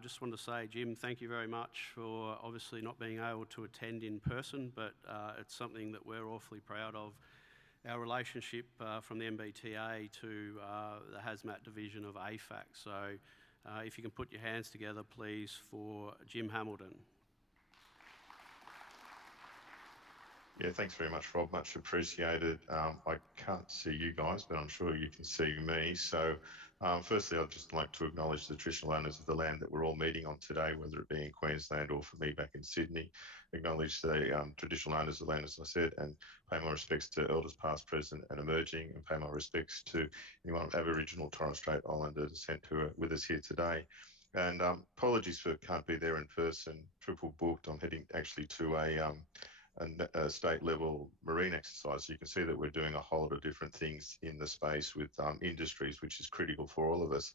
I just wanted to say, Jim, thank you very much for obviously not being able to attend in person, but it's something that we're awfully proud of. Our relationship from the NBTA to the hazmat division of AFAC. So if you can put your hands together, please, for Jim Hamilton. Yeah, thanks very much, Rob. Much appreciated. I can't see you guys, but I'm sure you can see me. So firstly, I'd just like to acknowledge the traditional owners of the land that we're all meeting on today, whether it be in Queensland or for me back in Sydney. Acknowledge the traditional owners of the land, as I said, and pay my respects to elders past, present and emerging, and pay my respects to anyone of Aboriginal, Torres Strait Islander descent who are with us here today. And apologies for can't be there in person, triple booked. I'm heading actually to a state level marine exercise. So you can see that we're doing a whole lot of different things in the space with industries, which is critical for all of us.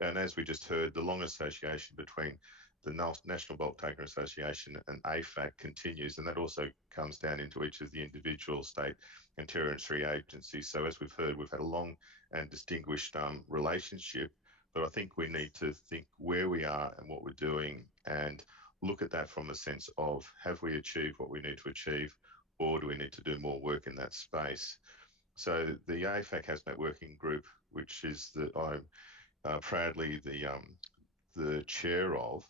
And as we just heard, the long association between the National Bulk Taker Association and AFAC continues, and that also comes down into each of the individual state and territory agencies. So as we've heard, we've had a long and distinguished relationship, but I think we need to think where we are and what we're doing and look at that from a sense of, have we achieved what we need to achieve, or do we need to do more work in that space? So the AFAC Hazmat Working Group, which is that I'm proudly the chair of,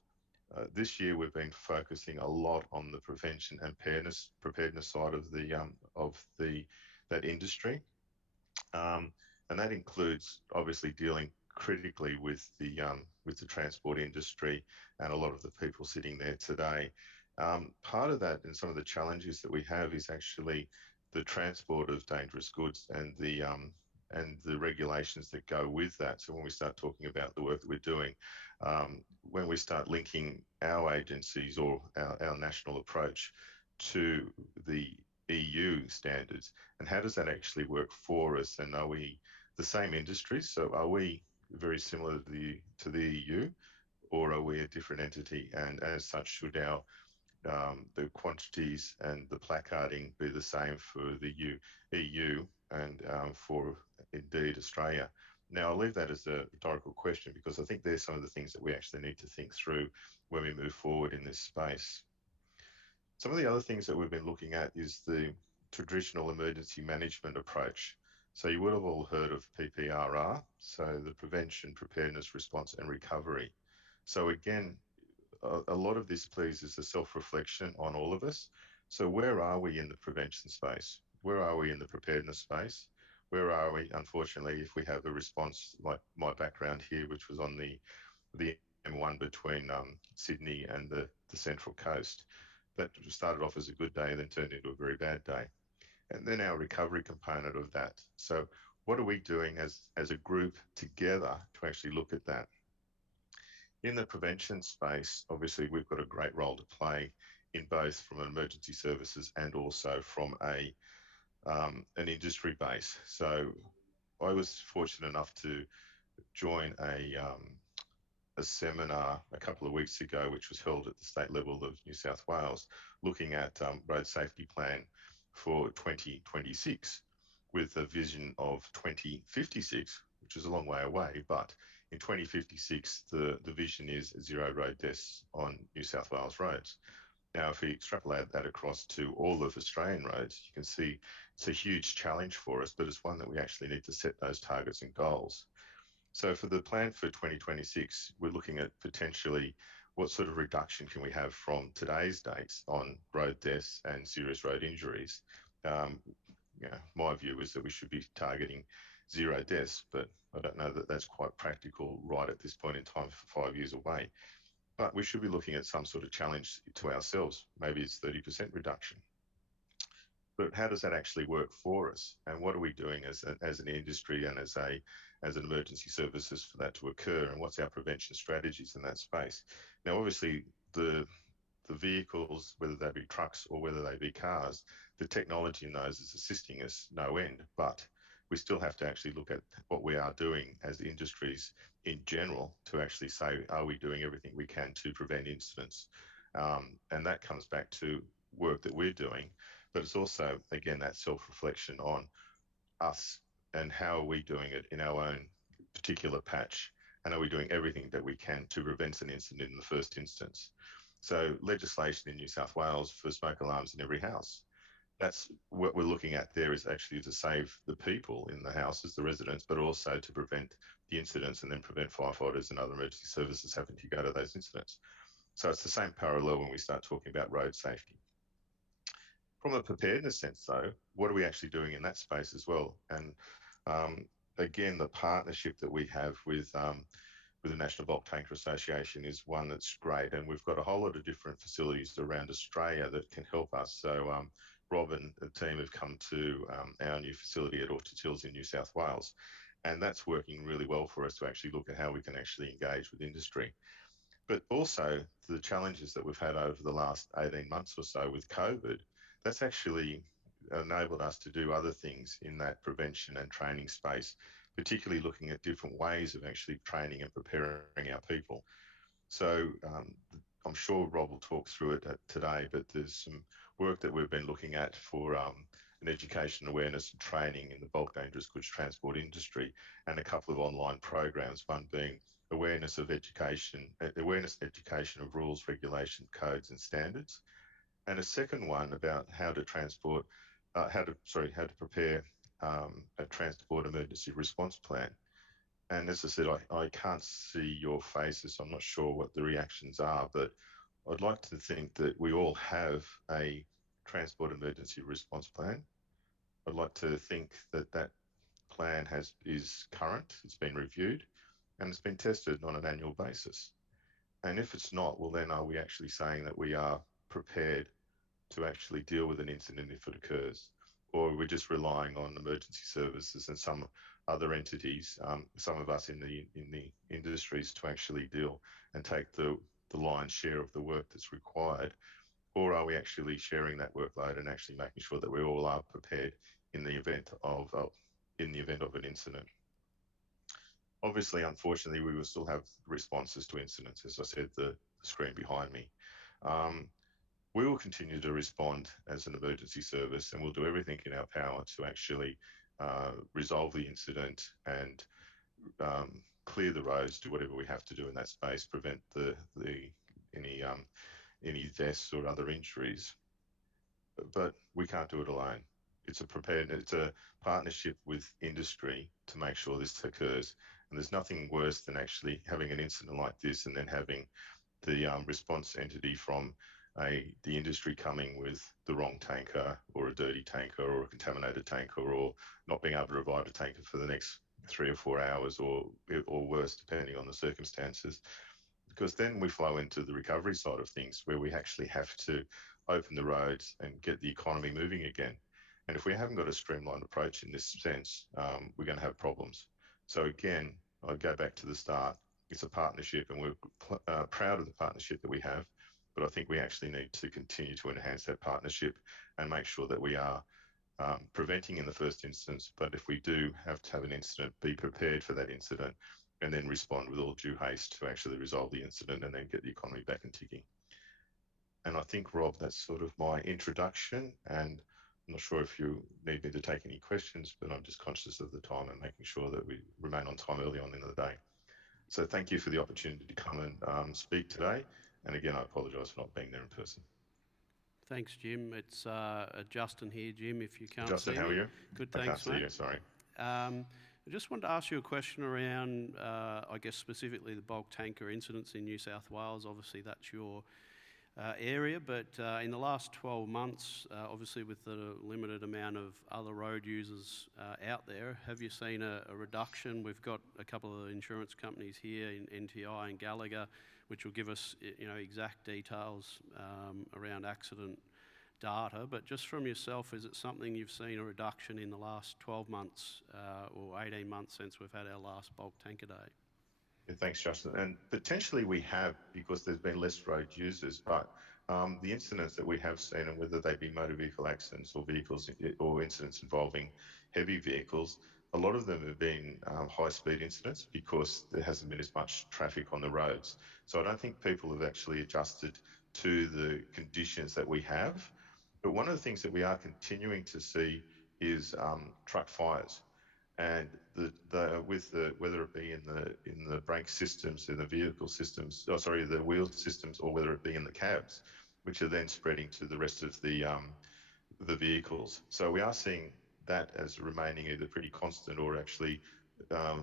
this year we've been focusing a lot on the prevention and preparedness side of that industry, and that includes obviously dealing critically with the transport industry and a lot of the people sitting there today. Part of that and some of the challenges that we have is actually the transport of dangerous goods and the regulations that go with that. So when we start talking about the work that we're doing, when we start linking our agencies or our national approach to the EU standards, and how does that actually work for us? And are we the same industries? So are we very similar to the EU, or are we a different entity? And as such, should our the quantities and the placarding be the same for the EU and for indeed Australia? Now, I'll leave that as a rhetorical question because I think there's some of the things that we actually need to think through when we move forward in this space. Some of the other things that we've been looking at is the traditional emergency management approach. So you would have all heard of PPRR, so the prevention, preparedness, response and recovery. So again, a lot of this, please, is a self-reflection on all of us. So where are we in the prevention space? Where are we in the preparedness space? Where are we, unfortunately, if we have a response like my background here, which was on the M1 between Sydney and the Central Coast, that started off as a good day and then turned into a very bad day. And then our recovery component of that. So what are we doing as a group together to actually look at that? In the prevention space, obviously, we've got a great role to play in both from an emergency services and also from an industry base. So I was fortunate enough to join a seminar a couple of weeks ago, which was held at the state level of New South Wales, looking at road safety plan for 2026 with a vision of 2056, which is a long way away, but in 2056, the vision is 0 road deaths on New South Wales roads. Now, if we extrapolate that across to all of Australian roads, you can see it's a huge challenge for us, but it's one that we actually need to set those targets and goals. So for the plan for 2026, we're looking at potentially what sort of reduction can we have from today's dates on road deaths and serious road injuries. My view is that we should be targeting 0 deaths, but I don't know that that's quite practical right at this point in time for 5 years away. But we should be looking at some sort of challenge to ourselves. Maybe it's 30% reduction. But how does that actually work for us? And what are we doing as an industry and as an emergency services for that to occur? And what's our prevention strategies in that space? Now, obviously, the vehicles, whether they be trucks or whether they be cars, the technology in those is assisting us no end, but we still have to actually look at what we are doing as industries in general to actually say, are we doing everything we can to prevent incidents? And that comes back to work that we're doing, but it's also, again, that self-reflection on us and how are we doing it in our own particular patch and are we doing everything that we can to prevent an incident in the first instance? So legislation in New South Wales for smoke alarms in every house. That's what we're looking at there, is actually to save the people in the houses, the residents, but also to prevent the incidents and then prevent firefighters and other emergency services having to go to those incidents. So it's the same parallel when we start talking about road safety. From a preparedness sense, though, what are we actually doing in that space as well? And um, again, the partnership that we have with the National Bulk Tanker Association is one that's great, and we've got a whole lot of different facilities around Australia that can help us. So Rob and the team have come to our new facility at Orchard Hills in New South Wales, and that's working really well for us to actually look at how we can actually engage with industry. But also the challenges that we've had over the last 18 months or so with COVID, that's actually enabled us to do other things in that prevention and training space, particularly looking at different ways of actually training and preparing our people. So I'm sure Rob will talk through it today, but there's some work that we've been looking at for an education, awareness and training in the bulk dangerous goods transport industry, and a couple of online programs, one being awareness and education of rules, regulation, codes and standards, and a second one about how to how to prepare a transport emergency response plan. And as I said, I can't see your faces, so I'm not sure what the reactions are, but I'd like to think that we all have a transport emergency response plan. I'd like to think that that plan is current, it's been reviewed, and it's been tested on an annual basis. And if it's not, well, then are we actually saying that we are prepared to actually deal with an incident if it occurs? Or we're just relying on emergency services and some other entities, some of us in the industries, to actually deal and take the lion's share of the work that's required? Or are we actually sharing that workload and actually making sure that we all are prepared in the event of an incident? Obviously, unfortunately, we will still have responses to incidents. As I said, the screen behind me. We will continue to respond as an emergency service, and we'll do everything in our power to actually resolve the incident and clear the roads, do whatever we have to do in that space, prevent any deaths or other injuries. But we can't do it alone. It's a partnership with industry to make sure this occurs. And there's nothing worse than actually having an incident like this and then having the response entity from the industry coming with the wrong tanker or a dirty tanker or a contaminated tanker, or not being able to revive a tanker for the next 3 or 4 hours, or worse, depending on the circumstances. Because then we flow into the recovery side of things, where we actually have to open the roads and get the economy moving again. And if we haven't got a streamlined approach in this sense, we're going to have problems. So again, I'd go back to the start. It's a partnership, and we're proud of the partnership that we have. But I think we actually need to continue to enhance that partnership and make sure that we are preventing in the first instance. But if we do have to have an incident, be prepared for that incident and then respond with all due haste to actually resolve the incident and then get the economy back and ticking. And I think, Rob, that's sort of my introduction. And I'm not sure if you need me to take any questions, but I'm just conscious of the time and making sure that we remain on time early on in the day. So thank you for the opportunity to come and speak today. And again, I apologise for not being there in person. Thanks, Jim. It's Justin here, Jim, if you can't Justin, see how me. are you? Good, I thanks, can't mate. see you, sorry. I just wanted to ask you a question around, I guess, specifically the bulk tanker incidents in New South Wales. Obviously, that's your area, but in the last 12 months, obviously with the limited amount of other road users out there, have you seen a reduction? We've got a couple of insurance companies here in NBTA and Gallagher, which will give us, exact details around accident data. But just from yourself, is it something you've seen a reduction in the last 12 months or 18 months since we've had our last bulk tanker day? Yeah, thanks, Justin. And potentially we have, because there's been less road users, but the incidents that we have seen, and whether they be motor vehicle accidents or incidents involving heavy vehicles, a lot of them have been high-speed incidents because there hasn't been as much traffic on the roads. So I don't think people have actually adjusted to the conditions that we have. But one of the things that we are continuing to see is truck fires. and whether it be in the brake systems, in the vehicle systems, the wheel systems, or whether it be in the cabs, which are then spreading to the rest of the vehicles. So we are seeing that as remaining either pretty constant or actually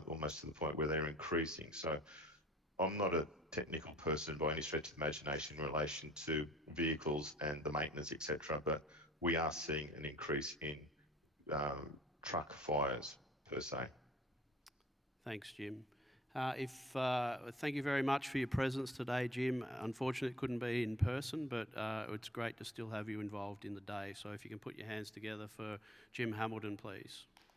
almost to the point where they're increasing. So I'm not a technical person by any stretch of the imagination in relation to vehicles and the maintenance, etc. But we are seeing an increase in truck fires per se. Thanks, Jim. Thank you very much for your presence today, Jim. Unfortunately, it couldn't be in person, but it's great to still have you involved in the day. So if you can put your hands together for Jim Hamilton, please.